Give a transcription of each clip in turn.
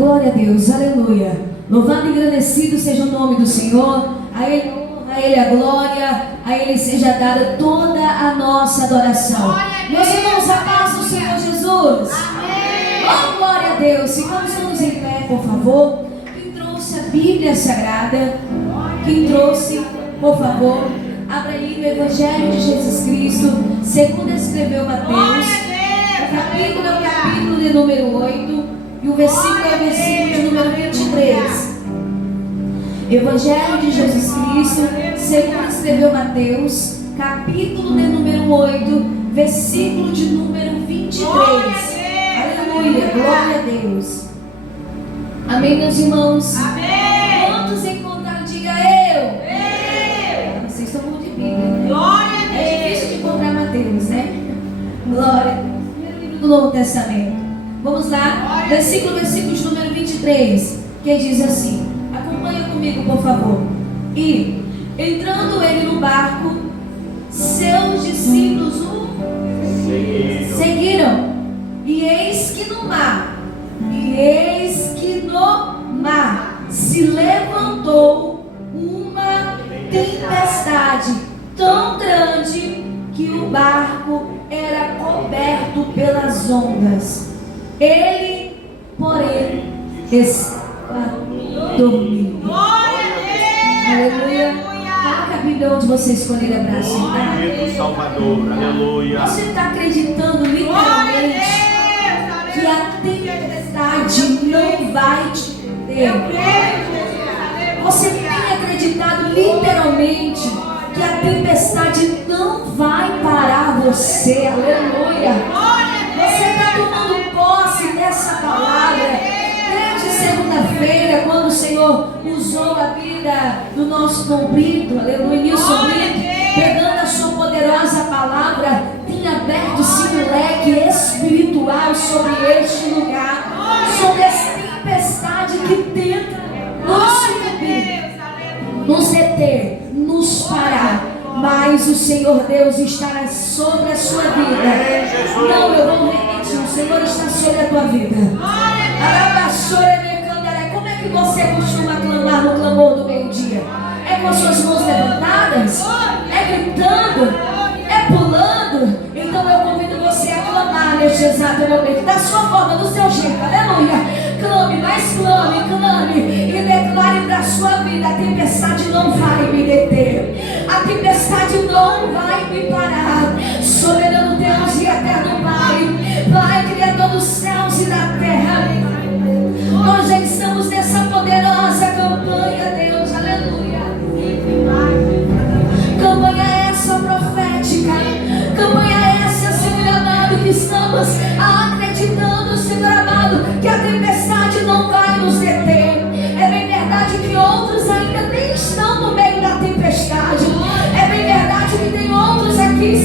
Glória a Deus, aleluia. Louvado e engrandecido seja o nome do Senhor. A Ele a honra, a Ele a glória, a Ele seja dada toda a nossa adoração. Meus irmãos, a paz do Senhor Jesus. Amém. Oh, glória a Deus. Ficamos todos em pé, por favor. Quem trouxe a Bíblia Sagrada, quem trouxe, por favor, abra aí no Evangelho de Jesus Cristo, segundo escreveu Mateus. O capítulo é o capítulo de número 8. E o versículo é o versículo de número 23. Evangelho de Jesus Cristo, segundo escreveu Mateus, capítulo de número 8, versículo de número 23. Aleluia, glória a Deus. Amém, meus irmãos? Amém. Quantos encontraram? Diga eu. Eu. Vocês estão muito de Bíblia, né? Glória a Deus. É difícil de encontrar Mateus, né? Glória. Primeiro livro do Novo Testamento. Vamos lá, versículo de número 23, que diz assim, acompanha comigo, por favor. E, entrando ele no barco, seus discípulos o seguiram. E eis que no mar se levantou uma tempestade tão grande que o barco era coberto pelas ondas. Ele, porém, estava dormindo. Glória a Deus. Aleluia. Coloca a Bíblia onde você escolher a braço. Glória do Salvador, aleluia. Você está acreditando literalmente que a tempestade não vai te Eu perder? creio, Jesus. Você tem acreditado literalmente que a tempestade não vai parar você? Aleluia. Você está tomando posse dessa palavra desde segunda-feira, quando o Senhor usou a vida do nosso comprido, aleluia, Nilson Brito, pegando a sua poderosa palavra, tem aberto sim um leque espiritual sobre este lugar, sobre essa tempestade que tenta nos subir, nos deter, nos parar. Mas o Senhor Deus estará sobre a sua vida. Não, eu vou repetir. O Senhor está sobre a tua vida. Como é que você costuma clamar no clamor do meio-dia? É com as suas mãos levantadas? É gritando? É pulando? Então eu convido você a clamar neste exato momento, da sua forma, do seu jeito. Aleluia. Clame, mas clame, clame e declare para a sua vida: a tempestade não vai me deter, a tempestade não vai me parar. Soberano Deus e eterno Pai, Pai Criador dos céus e da terra, nós já estamos nessa poderosa campanha, Deus, aleluia. Campanha essa profética, campanha essa, Senhor amado, que estamos acreditando, Senhor amado, que a tempestade não vai nos deter. É bem verdade que outros ainda nem estão no meio da tempestade. É bem verdade que tem outros aqui,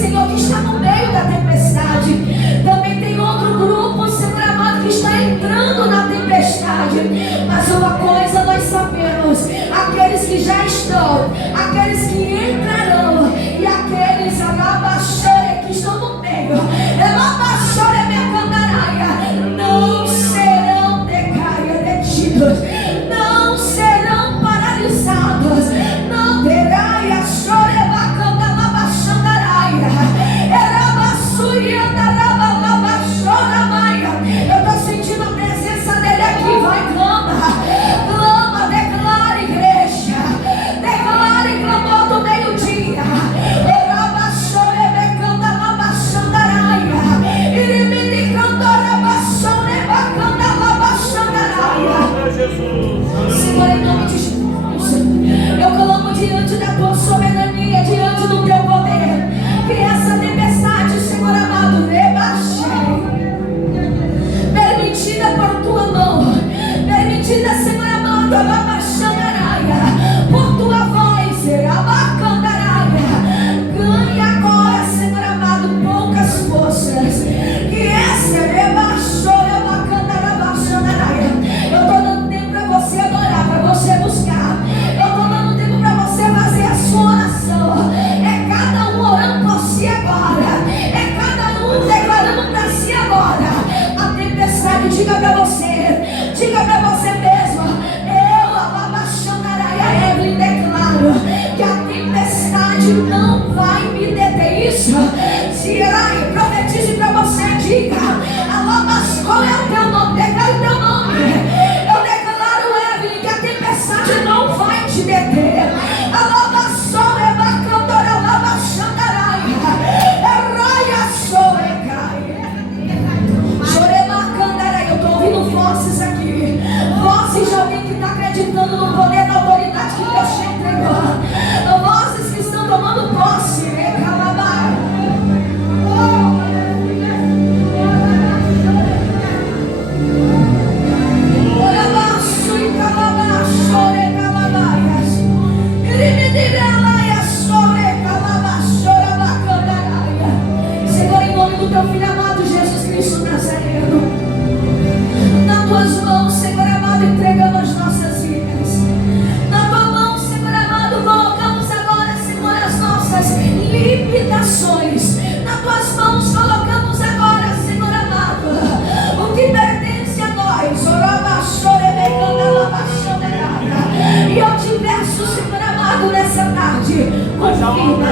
confirma.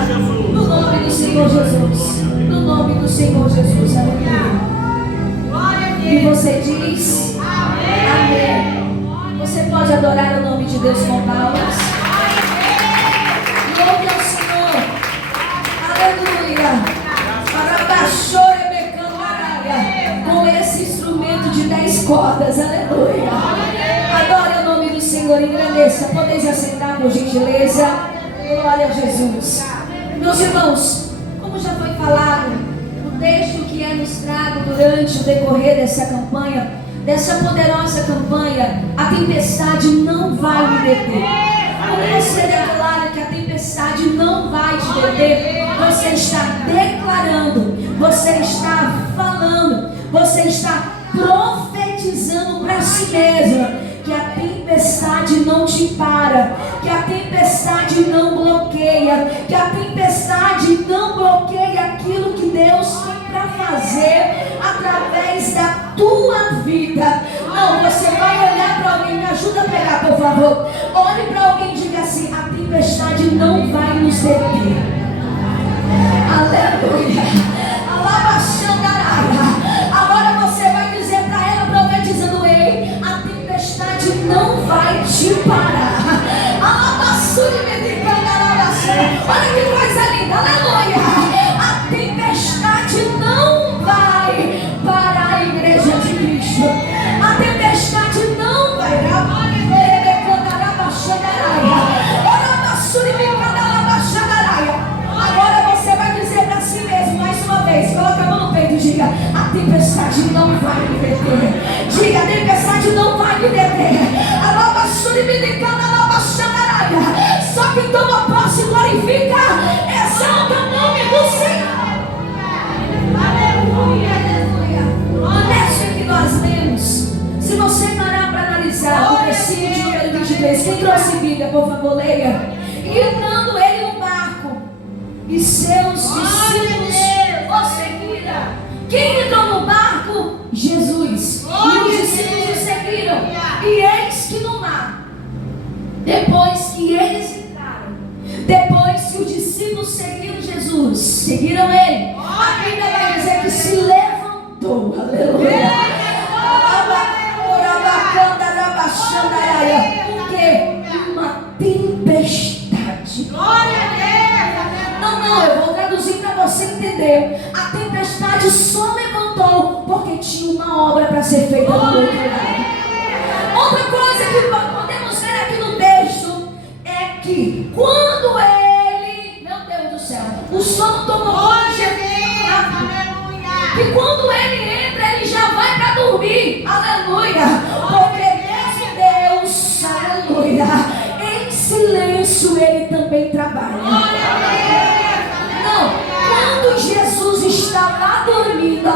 No nome do Senhor Jesus. No nome do Senhor Jesus. Aleluia. E você diz amém. Você pode adorar o nome de Deus com palmas. Louve ao Senhor. Aleluia. Com esse instrumento de 10 cordas. Aleluia. Adore o nome do Senhor. Engrandeça. Podeis assentar, por gentileza. Glória a Jesus. Meus irmãos, como já foi falado, o texto que é nos trago durante o decorrer dessa campanha, dessa poderosa campanha, a tempestade não vai me deter. Quando você declara que a tempestade não vai te deter, você está declarando, você está falando, você está profetizando para si mesmo que a tempestade não te para, que a tempestade não bloqueia, que a tempestade não bloqueia aquilo que Deus tem para fazer através da tua vida. Não, você vai olhar para alguém, me ajuda a pegar, por favor. Olhe para alguém e diga assim: a tempestade não vai nos deter. Aleluia. Agora você vai dizer para ela, profetizando: ei, a tempestade não vai te parar. Olha que coisa linda, aleluia. A tempestade não vai parar a igreja de Cristo. A tempestade não vai. Agora você vai dizer para si mesmo mais uma vez, coloca a mão no peito e diga: a tempestade não vai me deter. Diga: a tempestade não vai me deter. Só quem toma posse glorifica, exalta o nome do Senhor. Aleluia, aleluia. O texto que nós lemos, se você parar para analisar o versículo de número 23, quem trouxe Bíblia, por favor, leia. E entrando ele no barco, e seus discípulos o seguiram. Quem entrou no barco? Jesus. E os discípulos o seguiram. E eis que no mar, depois que eles entraram, depois que os discípulos seguiram Jesus, seguiram ele, a Bíblia vai dizer que se levantou. Aleluia. Porque uma tempestade. Não, eu vou traduzir para você entender. A tempestade só levantou porque tinha uma obra para ser feita do outro lado. Outra coisa que podemos ver aqui no texto é que quando ele, meu Deus do céu, o sono tomou conta de Jesus, que quando ele entra, ele já vai para dormir. Aleluia. Porque mesmo Deus, aleluia, em silêncio ele também trabalha. Não, quando Jesus está lá dormindo,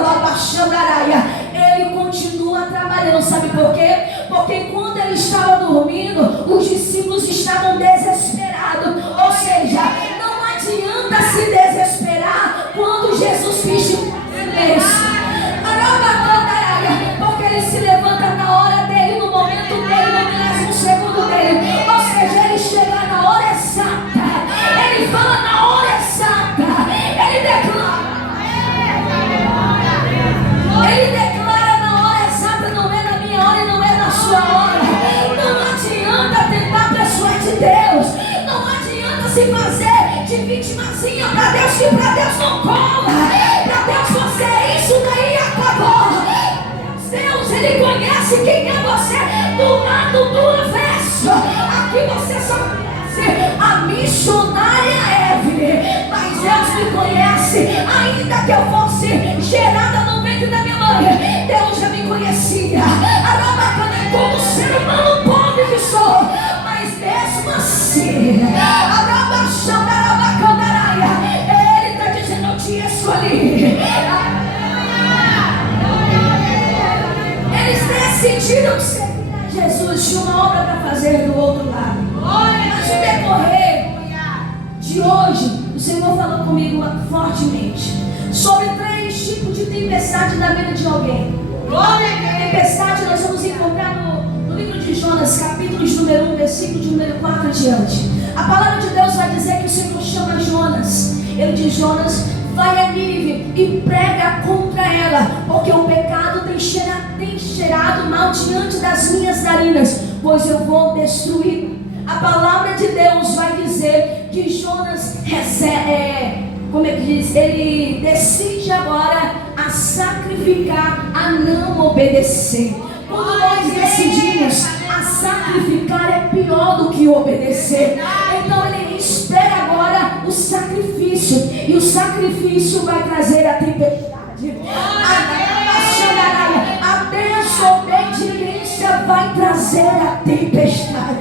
ele continua trabalhando. Sabe por quê? Porque quando ele estava dormindo, os discípulos estavam desesperados. Ou seja, não adianta se desesperar quando Jesus fica silêncio. Porque ele se levanta na hora dele, no momento dele, no milésimo segundo dele. Ou seja, ele chega na hora exata, ele fala na hora exata, ele declara. Ele declara na hora exata, não é na minha hora e não é na sua hora. Não adianta tentar persuadir Deus, não adianta se fazer de vitimazinha para Deus, que para Deus não cola. Para Deus você é isso daí, acabou. Deus, ele conhece quem é você do lado do avesso. Aqui você só conhece a missionária Evelyn, mas Deus me conhece. Ainda que eu fosse gerada no ventre da minha mãe, Deus já me conhecia. Como ser humano pobre que sou, mas mesmo assim, ele está dizendo: eu te escolhi. Eles decidiram seguir a Jesus, tinha uma obra para fazer do outro lado. Mas no decorrer de hoje, o Senhor falou comigo fortemente sobre 3 tipos de tempestade na vida de alguém. Tempestade nós vamos encontrar no livro de Jonas, capítulo de número 1, versículo de número 4 adiante. A palavra de Deus vai dizer que o Senhor chama Jonas. Ele diz: Jonas, vai a Nínive e prega contra ela, porque o pecado tem cheirado mal diante das minhas narinas, pois eu vou destruir. A palavra de Deus vai dizer que Jonas ele decide agora a sacrificar, a não obedecer. Quando nós decidimos a sacrificar, é pior do que obedecer. Então ele espera agora o sacrifício, e o sacrifício vai trazer a tempestade. A desobediência vai trazer a tempestade.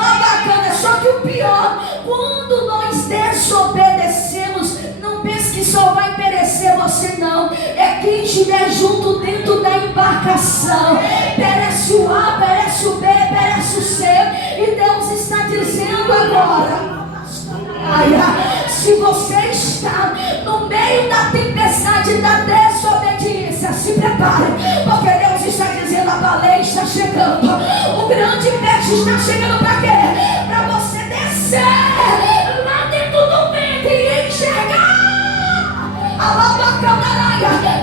Bacana, só que o pior, quando nós desobedecemos, não pense que só vai perecer você, não. É quem estiver junto dentro da embarcação. Perece o A, perece o B, perece o C. E Deus está dizendo agora: se você está no meio da tempestade da desobediência, se prepare, porque Deus está dizendo: a baleia está chegando, o grande peixe está chegando. Para quê? Para você descer lá dentro do ventre e enxergar a lava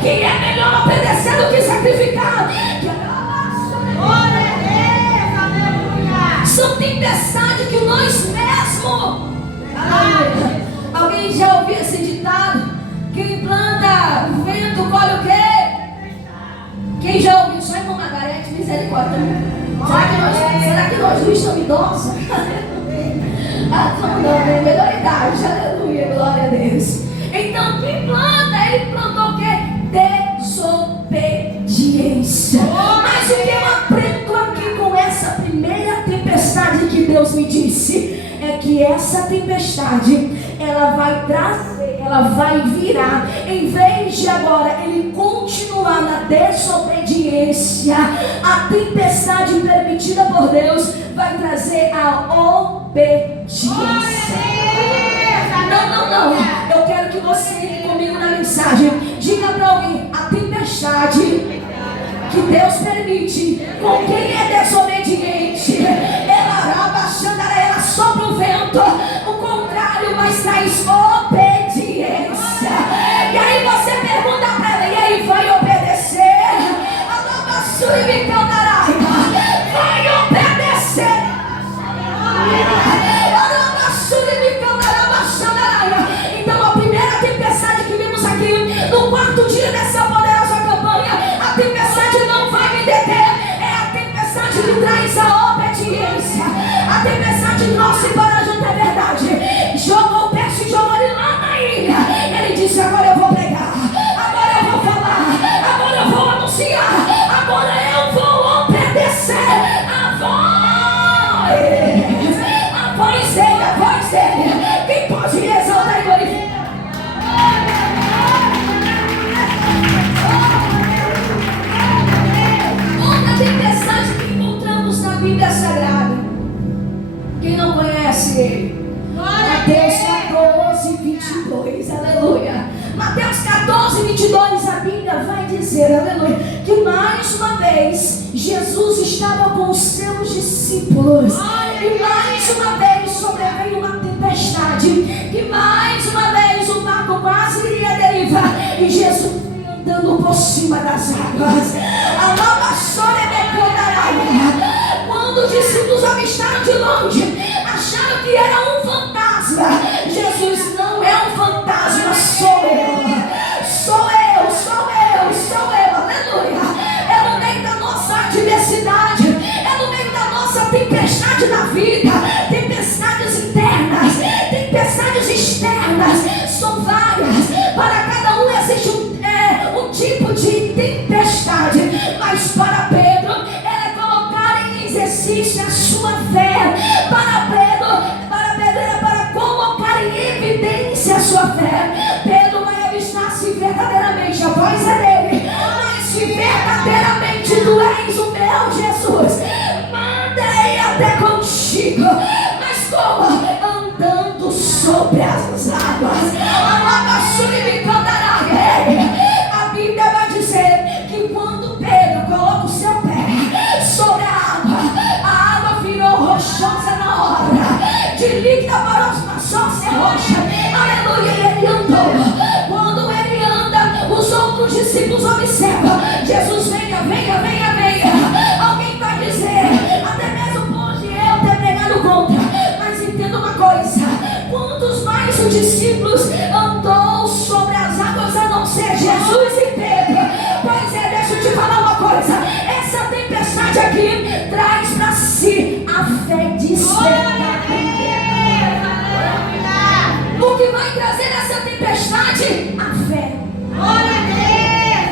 que é melhor obedecer do que sacrificar. São tempestades que nós mesmos. Alguém já ouviu esse ditado? Quem planta vento colhe o quê? Quem já ouviu? Só irmão Margarete, misericórdia. Será que nós não estamos idosos? Não, melhor idade, aleluia, glória a Deus. Então quem planta, ele plantou o quê? Desobediência. Mas o que eu aprendo aqui com essa primeira tempestade que Deus me disse é que essa tempestade, ela vai trazer, ela vai virar, em vez de agora ele continuar na desobediência, a tempestade permitida por Deus vai trazer a obediência. Não, eu quero que você entre comigo na mensagem. Diga para alguém: a tempestade que Deus permite com quem é desobediente, ela sopra o vento, o contrário, mas traz obediência. E aí você pergunta para ela: e aí, vai obedecer? Vai obedecer. Então a primeira tempestade que vimos aqui no quarto dia dessa poderosa campanha, a tempestade não vai me deter. É a tempestade que traz a obediência. A tempestade trouxe para a gente a verdade. Jogou o peixe e jogou ele lá na ilha. Ele disse: agora eu vou pregar, agora eu vou falar, agora eu vou anunciar, agora eu vou obedecer a voz dele. Quem pode exaltar e glorificar? Outra tempestade que encontramos na Bíblia Sagrada. Quem não conhece ele? Mateus 14, 22, aleluia. Mateus 14, 22, a Bíblia vai dizer, aleluia, que mais uma vez Jesus estava com os seus discípulos. E mais uma vez sobreveio uma tempestade. E mais uma vez o barco quase iria derivar. E Jesus veio andando por cima das águas. Quando os discípulos avistaram de longe, acharam que era um fantasma. Jesus: não é um fantasma, sou eu. Aleluia. É no meio da nossa adversidade, é no meio da nossa tempestade na vida. Tempestades internas, tempestades externas, são várias. Para cada um existe um tipo de tempestade. Mas para Pedro, era colocar em exercício a sua fé. Para Pedro era para colocar em evidência a sua fé. Pedro vai avistar se verdadeiramente a voz é dele, mas se verdadeiramente tu és o meu Jesus, mandei até contigo. Mas como? Andando sobre as águas. A Bíblia vai dizer que quando Pedro coloca o seu pé sobre a água virou rochosa na hora. De líquida rocha. Aleluia, e ele andou. Quando ele anda, os outros discípulos observam. Jesus, venha, venha, venha, venha. Alguém vai dizer, até mesmo pode eu ter pregado contra. Mas entenda uma coisa: quantos mais os discípulos andou sobre as águas a não ser Jesus e Pedro? Pois é, deixa eu te falar uma coisa. Essa tempestade aqui traz para si a fé despertada. O que vai trazer essa tempestade? A fé.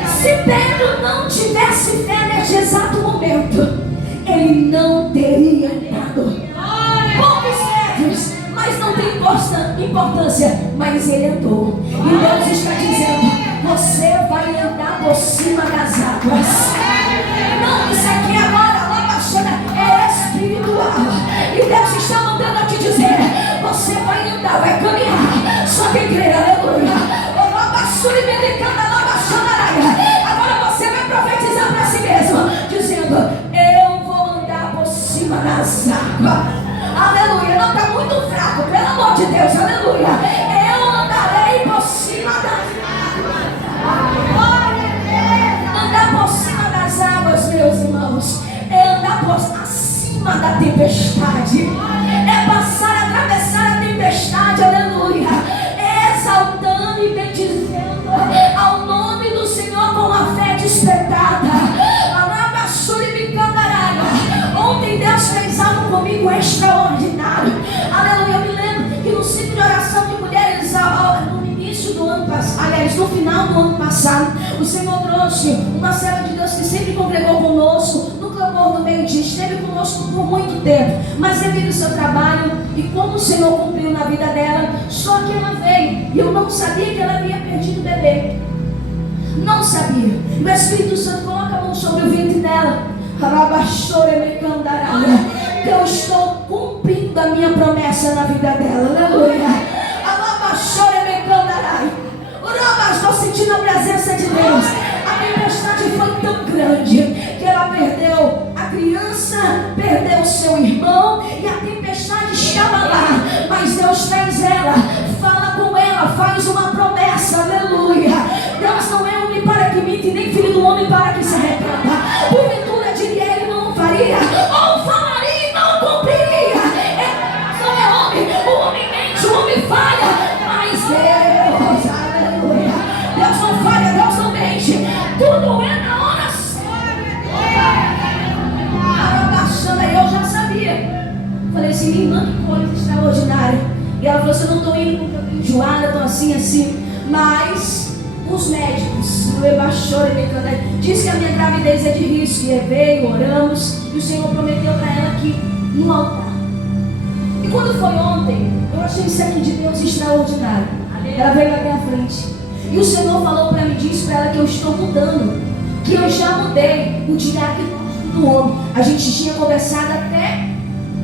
Se Pedro não tivesse fé neste exato momento, ele não teria andado. Poucos metros, mas não tem importância. Mas ele andou. E Deus está dizendo: você vai andar por cima das águas. Não, isso aqui agora, lá baixando, é espiritual. E Deus está mandando a te dizer: você vai andar, vai caminhar. Só quem crê, aleluia. Agora você vai profetizar para si mesmo, dizendo: eu vou andar por cima das águas. Aleluia. Não está muito fraco, pelo amor de Deus, aleluia. Eu andarei por cima das águas. Andar por cima das águas, meus irmãos, é andar por acima da tempestade. É passar, atravessar a tempestade, aleluia. É exaltando e bendizendo ao nome do Senhor com a fé despertada. Ontem Deus fez algo comigo extraordinário. Aleluia. Eu me lembro que no ciclo de oração de mulheres, no início do ano passado, aliás, no final do ano passado, o Senhor trouxe uma serva de Deus que sempre congregou conosco no clamor do meio-dia, esteve conosco por muito tempo, mas devido ao seu trabalho e como o Senhor cumpriu na vida dela, só que ela veio e eu não sabia que ela havia perdido o bebê. Não sabia. O Espírito Santo coloca a mão sobre o ventre dela. Que eu estou cumprindo a minha promessa na vida dela. Aleluia. Estou sentindo a presença de Deus. A tempestade foi tão grande que ela perdeu a criança, perdeu o seu irmão, e a tempestade estava lá. Mas Deus traz ela, fala com ela, faz uma promessa. Aleluia. Deus não é homem para que minta, nem filho do homem para que se arrependa. Porventura diria ele não faria, ou falaria e não cumpriria. Não é homem, o homem mente, o homem falha, mas Deus, aleluia, Deus não falha, Deus não mente, tudo é na hora certa. Eu já sabia. Falei assim: minha irmã, que coisa extraordinária. E ela falou assim: eu não estou indo porque eu estou enjoada, estou assim, mas os médicos, diz que a minha gravidez é de risco. E veio, oramos, e o Senhor prometeu para ela aqui no altar. E quando foi ontem, eu achei isso aqui de Deus extraordinário. Ela veio na minha frente e o Senhor falou para mim, disse para ela que eu estou mudando, que eu já mudei o diagnóstico do homem. A gente tinha conversado até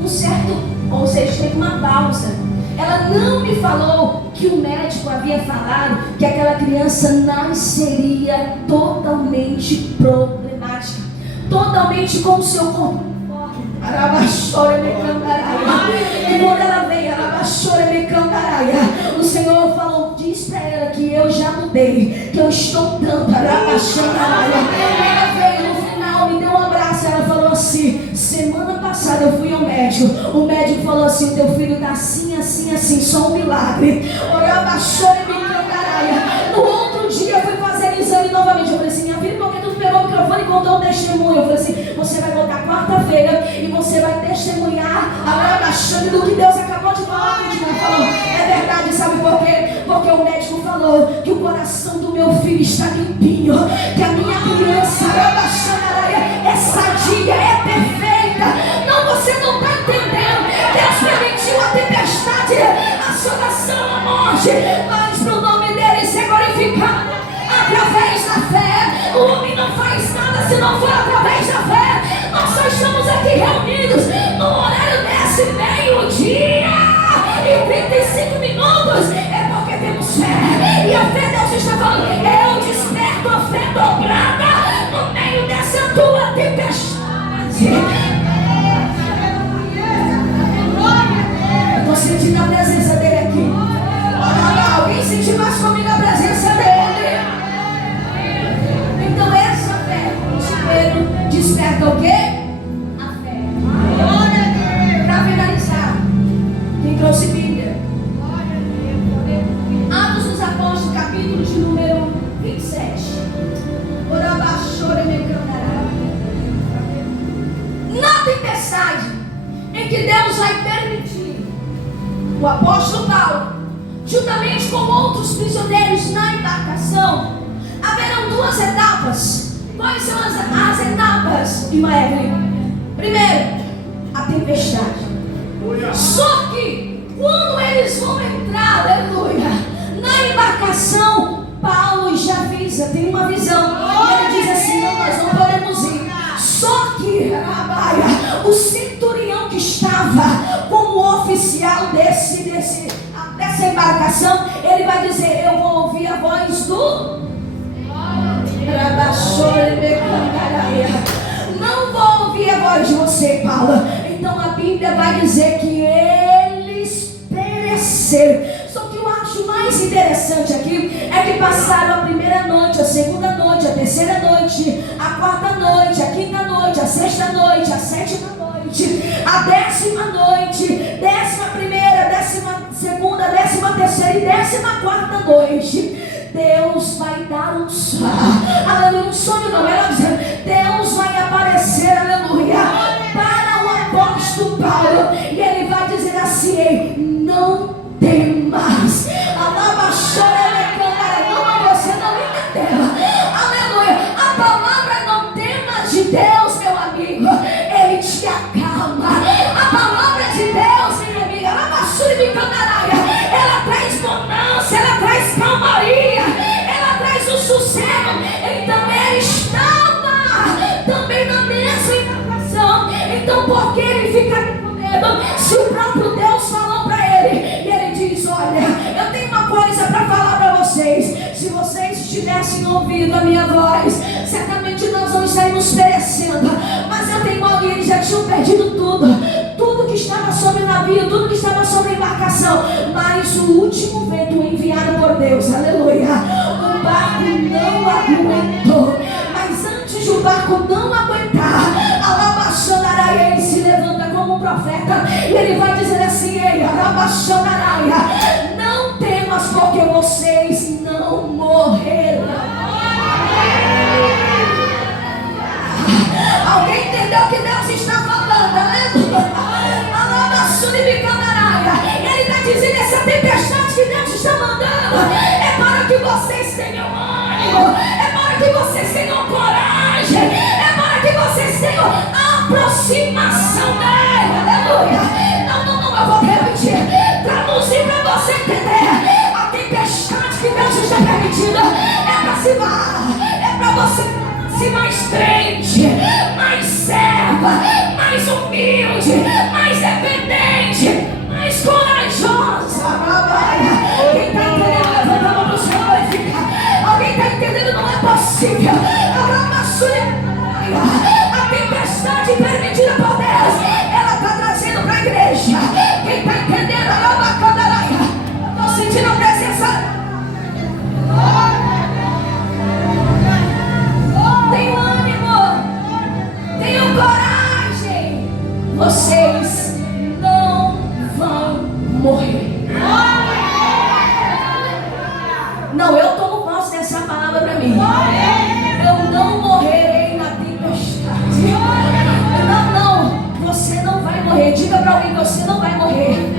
um certo, ou seja, teve uma pausa. Ela não me falou que o médico havia falado que aquela criança nasceria totalmente problemática, totalmente com o seu corpo forte. E quando ela veio, o Senhor falou, diz para ela que eu já mudei, que eu estou dando. Ela veio no final, me deu um abraço. Ela falou assim: semana passada eu fui ao médico. O médico falou assim: teu filho está assim, assim, assim, só um milagre. No outro dia eu fui fazer exame novamente. Eu falei assim: minha filha, por que tu pegou o microfone e contou um testemunho? Eu falei assim: você vai voltar quarta-feira e você vai testemunhar do que Deus acabou de falar contigo. Falou: é verdade, sabe por quê? Porque o médico falou que o coração do meu filho está limpinho, que a minha criança é sadia, é perfeita. Não, você não está entendendo. Deus permitiu a tempestade, a assolação, a morte, mas para o nome dele ser glorificado através da fé. O homem não faz nada se não for através da fé. Nós só estamos aqui reunidos no horário desse meio-dia e 35 minutos. É porque temos fé. E a fé, Deus está falando: eu desperto a fé dobrada no meio dessa em que Deus vai permitir o apóstolo Paulo, juntamente com outros prisioneiros na embarcação, haverão duas etapas. Quais são as etapas, irmã Evelyn? Primeiro, a tempestade. Só que quando eles vão entrar, aleluia, na embarcação, Paulo já avisa, tem uma visão. Ele diz assim: não, nós não podemos ir. Só que o centurião que estava como oficial dessa embarcação, ele vai dizer: eu vou ouvir a voz do... Não vou ouvir a voz de você, Paulo. Então a Bíblia vai dizer que eles pereceram. Só que eu acho mais interessante aqui é que passaram a primeira noite, a segunda noite, a terceira noite, a quarta noite, a quinta noite, a sexta noite, a sétima noite, a 10ª noite, 11ª, 12ª, 13ª e 14ª noite. Deus vai dar um sonho, aleluia, um sonho não, ela dizendo, Deus vai aparecer, aleluia, para o apóstolo Paulo, e ele vai dizer assim: ei, não temas, não, você não entendeu, aleluia, a palavra não temas de Deus, meu amigo, ele te acalma, a palavra de Deus, minha amiga, ela traz bonança, ela traz calmaria, ela traz o sossego. Então ele estava também na mesma embarcação. Então por que ele fica com medo se o próprio Deus falou para ele? E ele diz: olha, eu tenho uma coisa para falar para vocês. Se vocês tivessem ouvido a minha voz, certamente nós não estaríamos perecendo. Mas eu tenho algo, e eles já tinham perdido tudo que estava sobre o navio, tudo que estava sobre a embarcação. Mas o último vento enviado por Deus, aleluia, o barco não aguentou. Mas antes do barco não aguentar, Alabaxandaraia, ele se levanta como um profeta e ele vai dizer assim: ei, Alabaxandaraia, não temas, porque vocês não morreram. Alguém entendeu o que Deus está falando? Aleluia. Ele está dizendo: essa tempestade que Deus está mandando é para que vocês tenham ânimo, é para que vocês tenham coragem, é para que vocês tenham aproximação dele. Aleluia. Não, eu vou repetir, traduzir para você entender. A tempestade que Deus está permitindo é para você ser mais crente, mais serva, mais humilde, mais dependente, mais corajosa. Quem está entendendo, levanta a mão do céu e fica. Alguém está entendendo? Não é possível. A tempestade permitida por Deus, ela está trazendo para a igreja. Quem está entendendo? Estou sentindo a presença. Tenho ânimo, tenho coragem. Vocês não vão morrer. Não, eu tomo posse dessa palavra para mim. Eu não morrerei na tempestade. Não, você não vai morrer. Diga para alguém: você não vai morrer.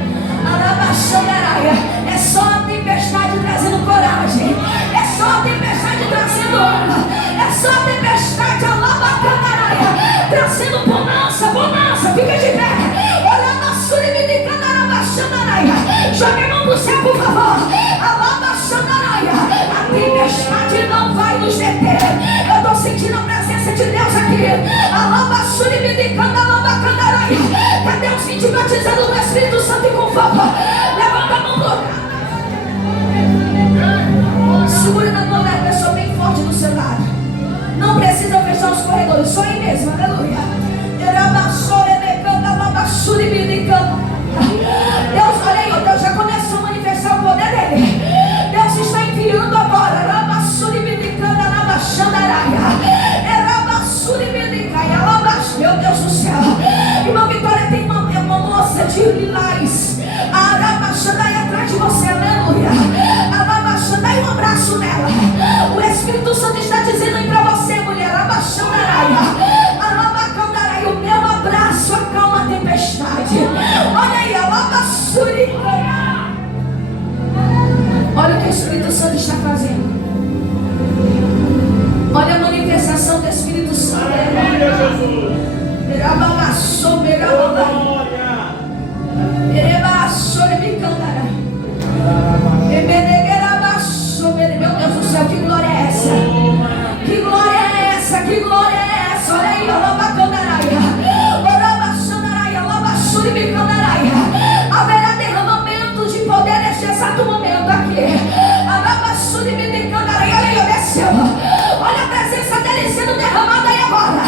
É só a tempestade trazendo coragem, é só a tempestade trazendo honra, é só a tempestade trazendo bonança, fica de pé. Joga a mão no céu, por favor. A tempestade não vai nos deter. Eu estou sentindo a presença de Deus aqui. Cadê os que te batizando no Espírito Santo e com fogo? Levanta a mão do lugar. Segure na mão da pessoa bem forte do seu lado. Não precisa fechar os corredores, só aí mesmo, aleluia. Deus, olha aí, Deus já começou a manifestar o poder dele. Deus está enviando agora. Meu Deus do céu. Irmã Vitória tem uma moça de lilás. Meu Deus do céu, que glória é essa? Que glória é essa? Que glória é essa? Olha aí, haverá derramamento de poder neste exato momento aqui. Olha, desceu. Olha a presença dele sendo derramada aí agora.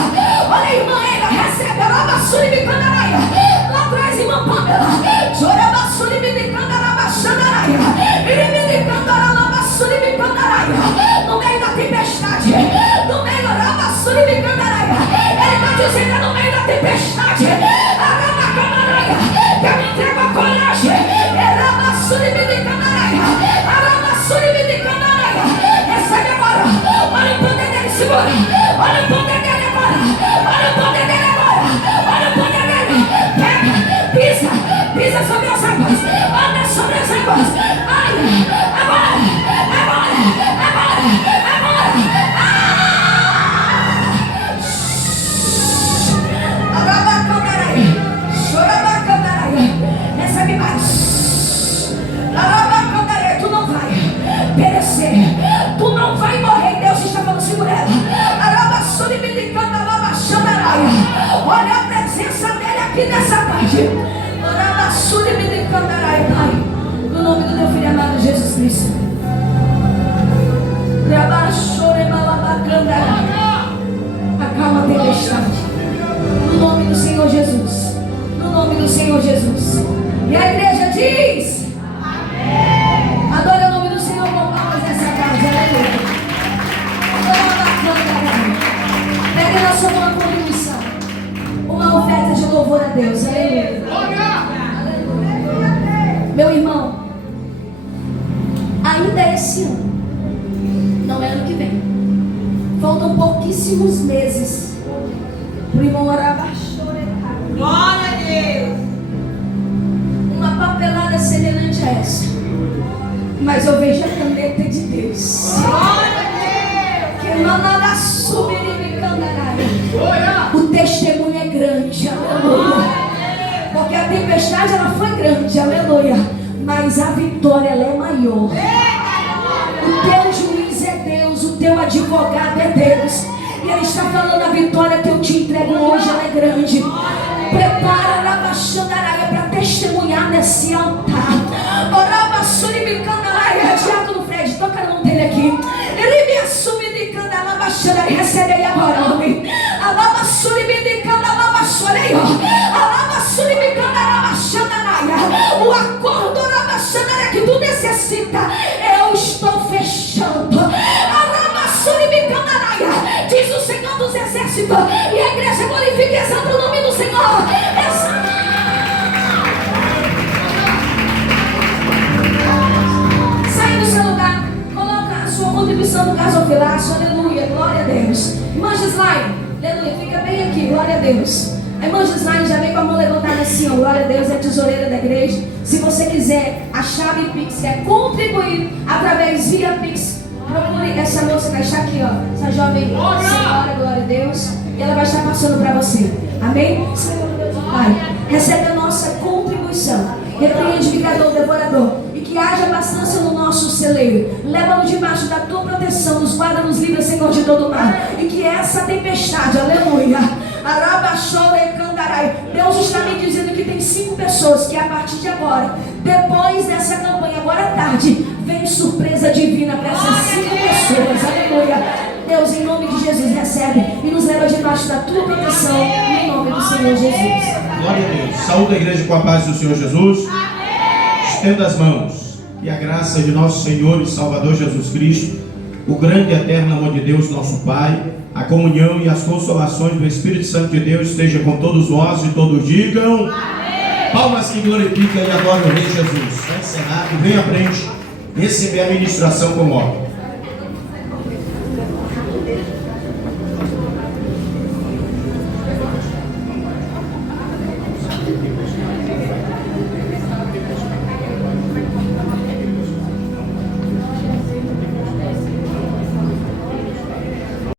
Olha a irmã Eva, recebe. Lá atrás, irmã Pamela. No meio da tempestade, no meio da ele está dizendo no meio da tempestade, que eu me entrego a coragem. Recebe agora, olha o poder dele, segura, olha o poder dele agora, olha o poder dele agora, olha o poder dele, pega, pisa sobre as águas, anda sobre as águas, agora, recebe mais. Tu não vai perecer, tu não vai morrer. Deus está falando, segura ela. Olha a presença dele aqui nessa tarde. Pai, no nome do teu filho amado Jesus Cristo, acalma a tempestade, no nome do Senhor Jesus, no nome do Senhor Jesus. E a igreja diz: amém. Adore o nome do Senhor com palmas nessa tarde. Aleluia. Pegue na sua mão a contribuição, uma oferta de louvor a Deus. Aleluia. Meu irmão, ainda esse ano, não é ano que vem, faltam pouquíssimos meses para o irmão orar. Glória a Deus. Uma papelada semelhante a essa, mas eu vejo a caneta de Deus. Glória a Deus. Que manda subir e cantará. O testemunho é grande, aleluia. Porque a tempestade ela foi grande, aleluia. Mas a vitória ela é maior. O teu juiz é Deus, o teu advogado é Deus. E ele está falando, a vitória que eu te entrego hoje ela é grande. Prepara a Rabaxandaraia para testemunhar nesse altar. Diácono Fred, toca a mão dele aqui. Ele me assume de canda Rabaxandaraia. Recebe aí agora, homem. A Rabaxandaraia de canda Rabaxandaraia. A Rabaxandaraia de canda Rabaxandaraia. O acordo Rabaxandaraia que tu necessita, eu estou fechando. A Rabaxandaraia de canda, diz o Senhor dos Exércitos. E a igreja glorifica e exalta o nome do Senhor. Sai do seu lugar, coloca a sua contribuição no gasofilaço, aleluia, glória a Deus. Irmã Gislaine, aleluia, fica bem aqui, glória a Deus. A irmã Gislaine já vem com a mão levantada assim, ó, glória a Deus, é tesoureira da igreja. Se você quiser, a chave Pix, quer contribuir através via Pix, procure essa moça que está aqui, ó, essa jovem senhora, glória a Deus, e ela vai estar passando para você, amém? Senhor Deus Pai, recebe a nossa contribuição, repreende o pecador, devorador, e que haja bastância no nosso celeiro. Leva-nos debaixo da tua proteção, nos guarda, nos livra, Senhor, de todo mal, e que essa tempestade, aleluia, Deus está me dizendo que tem 5 pessoas que a partir de agora, depois dessa campanha, agora à tarde, vem surpresa divina para essas 5 pessoas, aleluia. Deus, em nome de Jesus, recebe e nos leva debaixo da tua proteção, em nome do Senhor Jesus. Glória a Deus. Saúde a igreja com a paz do Senhor Jesus. Estenda as mãos. Que a graça de nosso Senhor e Salvador Jesus Cristo, o grande e eterno amor de Deus, nosso Pai, a comunhão e as consolações do Espírito Santo de Deus esteja com todos vós e todos digam amém. Palmas que glorificam e adoram o Rei Jesus. Está encerrado. Venha à frente receber a ministração com ordem.